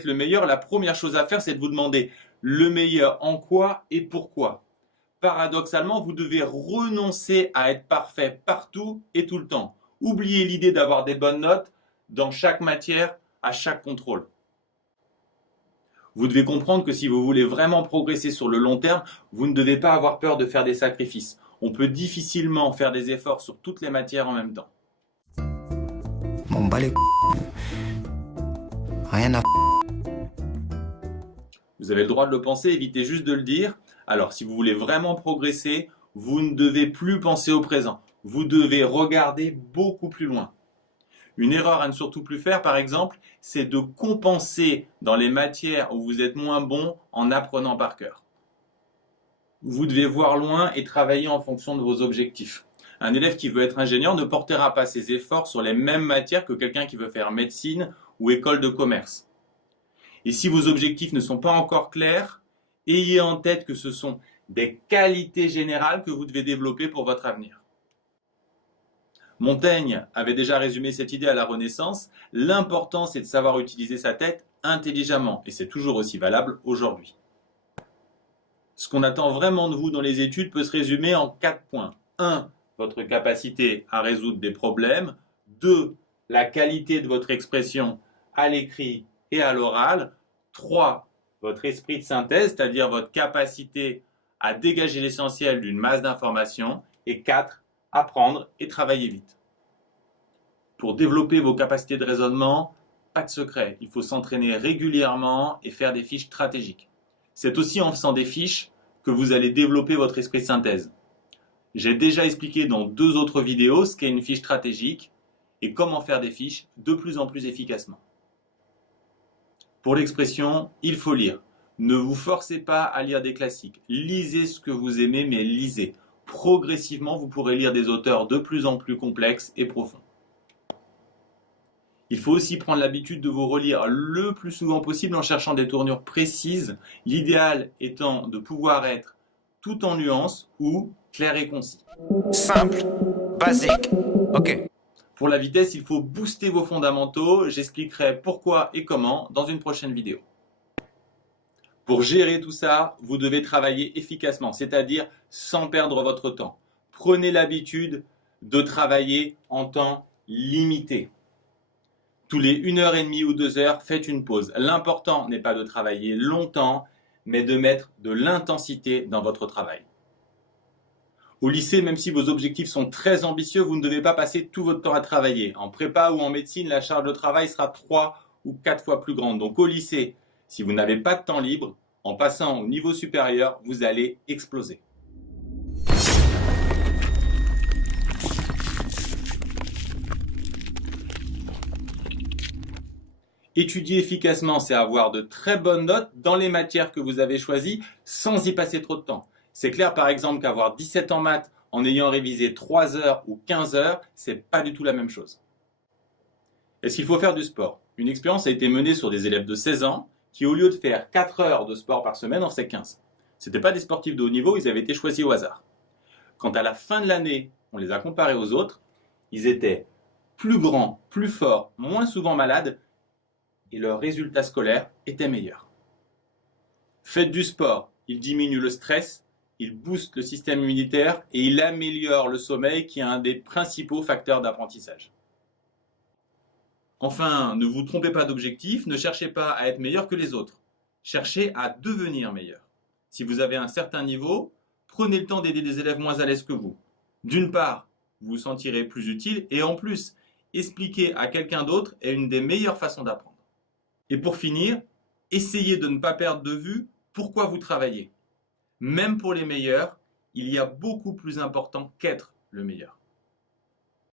être le meilleur, la première chose à faire, c'est de vous demander le meilleur en quoi et pourquoi. Paradoxalement, vous devez renoncer à être parfait partout et tout le temps. Oubliez l'idée d'avoir des bonnes notes dans chaque matière, à chaque contrôle. Vous devez comprendre que si vous voulez vraiment progresser sur le long terme, vous ne devez pas avoir peur de faire des sacrifices. On peut difficilement faire des efforts sur toutes les matières en même temps. M'en bats les rien à Vous avez le droit de le penser, évitez juste de le dire. Alors, si vous voulez vraiment progresser, vous ne devez plus penser au présent. Vous devez regarder beaucoup plus loin. Une erreur à ne surtout plus faire, par exemple, c'est de compenser dans les matières où vous êtes moins bon en apprenant par cœur. Vous devez voir loin et travailler en fonction de vos objectifs. Un élève qui veut être ingénieur ne portera pas ses efforts sur les mêmes matières que quelqu'un qui veut faire médecine ou école de commerce. Et si vos objectifs ne sont pas encore clairs, ayez en tête que ce sont des qualités générales que vous devez développer pour votre avenir. Montaigne avait déjà résumé cette idée à la Renaissance. L'important, c'est de savoir utiliser sa tête intelligemment, et c'est toujours aussi valable aujourd'hui. Ce qu'on attend vraiment de vous dans les études peut se résumer en 4 points. 1. Votre capacité à résoudre des problèmes. 2. La qualité de votre expression à l'écrit et à l'oral. 3. Votre esprit de synthèse, c'est-à-dire votre capacité à dégager l'essentiel d'une masse d'informations. Et 4. Apprendre et travailler vite. Pour développer vos capacités de raisonnement, pas de secret, il faut s'entraîner régulièrement et faire des fiches stratégiques. C'est aussi en faisant des fiches que vous allez développer votre esprit de synthèse. J'ai déjà expliqué dans 2 autres vidéos ce qu'est une fiche stratégique et comment faire des fiches de plus en plus efficacement. Pour l'expression, il faut lire. Ne vous forcez pas à lire des classiques. Lisez ce que vous aimez, mais lisez. Progressivement, vous pourrez lire des auteurs de plus en plus complexes et profonds. Il faut aussi prendre l'habitude de vous relire le plus souvent possible en cherchant des tournures précises, l'idéal étant de pouvoir être tout en nuances ou clair et concis. simple, basique. OK. Pour la vitesse, il faut booster vos fondamentaux. J'expliquerai pourquoi et comment dans une prochaine vidéo. Pour gérer tout ça, vous devez travailler efficacement, c'est-à-dire sans perdre votre temps. Prenez l'habitude de travailler en temps limité. Tous les 1h30 ou 2 heures, faites une pause. L'important n'est pas de travailler longtemps, mais de mettre de l'intensité dans votre travail. Au lycée, même si vos objectifs sont très ambitieux, vous ne devez pas passer tout votre temps à travailler. En prépa ou en médecine, la charge de travail sera 3 ou 4 fois plus grande. Donc au lycée, si vous n'avez pas de temps libre, en passant au niveau supérieur, vous allez exploser. Étudier efficacement, c'est avoir de très bonnes notes dans les matières que vous avez choisies sans y passer trop de temps. C'est clair par exemple qu'avoir 17 en maths en ayant révisé 3 heures ou 15 heures, c'est pas du tout la même chose. Est-ce qu'il faut faire du sport? Une expérience a été menée sur des élèves de 16 ans qui, au lieu de faire 4 heures de sport par semaine, en faisaient 15. Ce n'étaient pas des sportifs de haut niveau, ils avaient été choisis au hasard. Quand à la fin de l'année, on les a comparés aux autres, ils étaient plus grands, plus forts, moins souvent malades, et leurs résultats scolaires étaient meilleurs. Faites du sport, il diminue le stress, il booste le système immunitaire et il améliore le sommeil qui est un des principaux facteurs d'apprentissage. Enfin, ne vous trompez pas d'objectif, ne cherchez pas à être meilleur que les autres. Cherchez à devenir meilleur. Si vous avez un certain niveau, prenez le temps d'aider des élèves moins à l'aise que vous. D'une part, vous vous sentirez plus utile et en plus, expliquer à quelqu'un d'autre est une des meilleures façons d'apprendre. Et pour finir, essayez de ne pas perdre de vue pourquoi vous travaillez. Même pour les meilleurs, il y a beaucoup plus important qu'être le meilleur.